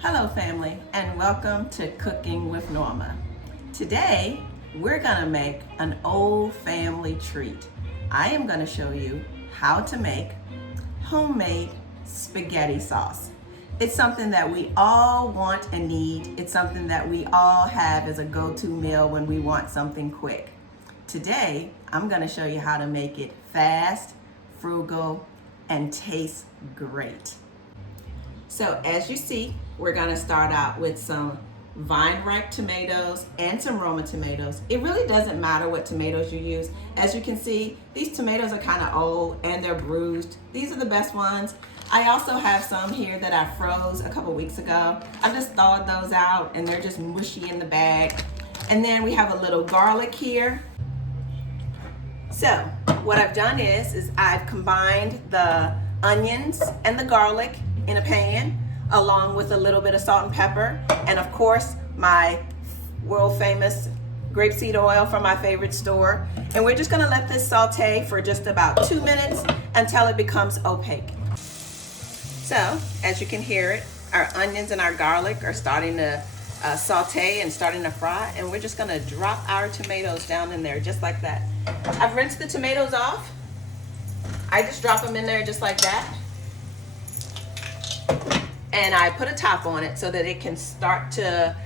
Hello family, and welcome to Cooking with Norma. Today we're gonna make an old family treat. I am gonna show you how to make homemade spaghetti sauce. It's something that we all want and need. It's something that we all have as a go-to meal when we want something quick. Today I'm gonna show you how to make it fast, frugal, and taste great. So as you see, we're gonna start out with some vine-ripe tomatoes and some Roma tomatoes. It really doesn't matter what tomatoes you use. As you can see, these tomatoes are kind of old and they're bruised. These are the best ones. I also have some here that I froze a couple weeks ago. I just thawed those out and they're just mushy in the bag. And then we have a little garlic here. So what I've done is I've combined the onions and the garlic in a pan, along with a little bit of salt and pepper, and of course my world famous grapeseed oil from my favorite store. And we're just gonna let this saute for just about 2 minutes until it becomes opaque. So as you can hear it, our onions and our garlic are starting to saute and starting to fry, and we're just gonna drop our tomatoes down in there just like that. I've rinsed the tomatoes off. I just drop them in there just like that. And I put a top on it so that it can start to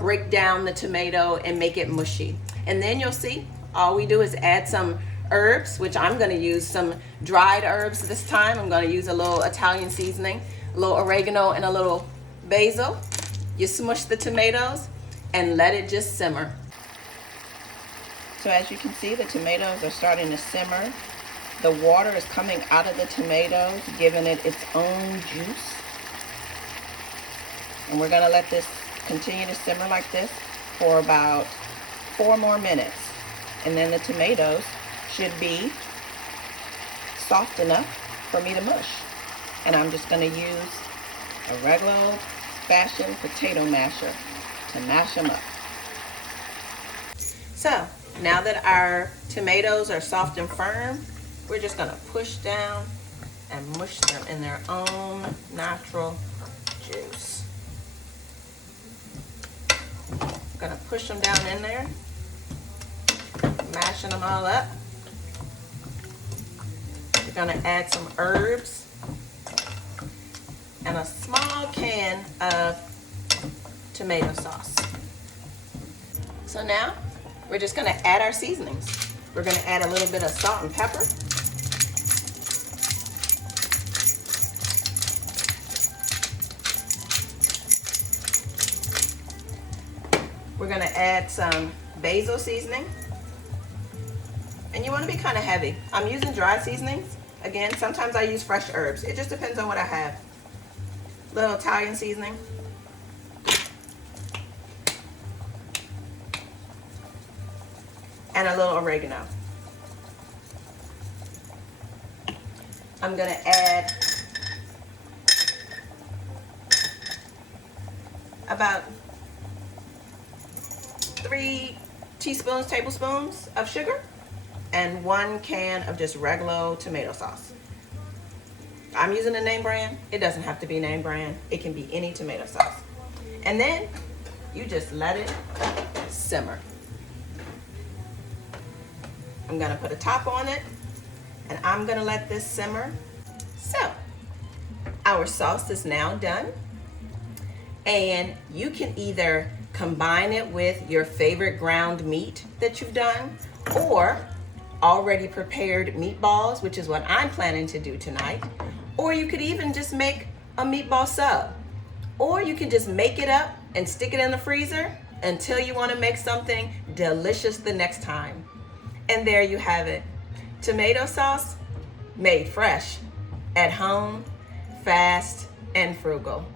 break down the tomato and make it mushy. And then you'll see, all we do is add some herbs, which I'm gonna use some dried herbs this time. I'm gonna use a little Italian seasoning, a little oregano, and a little basil. You smush the tomatoes and let it just simmer. So as you can see, the tomatoes are starting to simmer. The water is coming out of the tomatoes, giving it its own juice. And we're gonna let this continue to simmer like this for about 4 more minutes. And then the tomatoes should be soft enough for me to mush. And I'm just gonna use a regular old-fashioned potato masher to mash them up. So now that our tomatoes are soft and firm, we're just gonna push down and mush them in their own natural juice. Gonna push them down in there, mashing them all up. We're gonna add some herbs and a small can of tomato sauce. So now we're just gonna add our seasonings. We're gonna add a little bit of salt and pepper. We're gonna add some basil seasoning. And you wanna be kinda heavy. I'm using dry seasonings. Again, sometimes I use fresh herbs. It just depends on what I have. Little Italian seasoning. And a little oregano. I'm gonna add about 3 tablespoons of sugar and 1 can of just regular tomato sauce. I'm using a name brand. It doesn't have to be name brand. It can be any tomato sauce. And then you just let it simmer. I'm gonna put a top on it and I'm gonna let this simmer. So our sauce is now done, and you can either combine it with your favorite ground meat that you've done, or already prepared meatballs, which is what I'm planning to do tonight. Or you could even just make a meatball sub. Or you can just make it up and stick it in the freezer until you want to make something delicious the next time. And there you have it. Tomato sauce made fresh, at home, fast, and frugal.